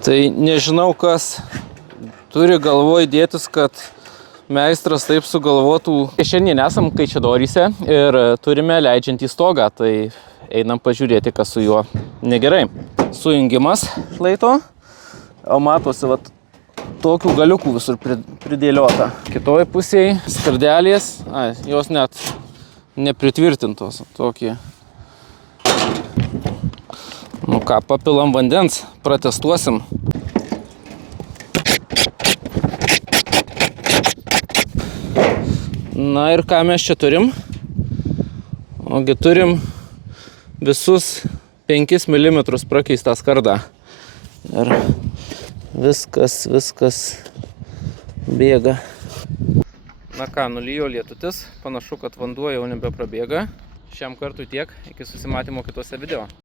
Tai nežinau, kas turi galvoj dėtis, kad meistras taip sugalvotų. Šiandien esam Kaišiadoryse ir turime leidžiantį stogą, tai einam pažiūrėti, kas su juo negerai. Sujungimas šlaito, o matosi, vat, tokių galiukų visur pridėliota. Kitoj pusėje skardelės, jos net nepritvirtintos, tokie. Nu ką, papilam vandens, pratestuosim. Na ir ką mes čia turim? Ogi turim visus 5 mm prakeistą skardą. Ir viskas bėga. Na ką, nulijo lietutis, panašu, kad vanduo jau nebeprabėga. Šiam kartui tiek, iki susimatymo kitose video.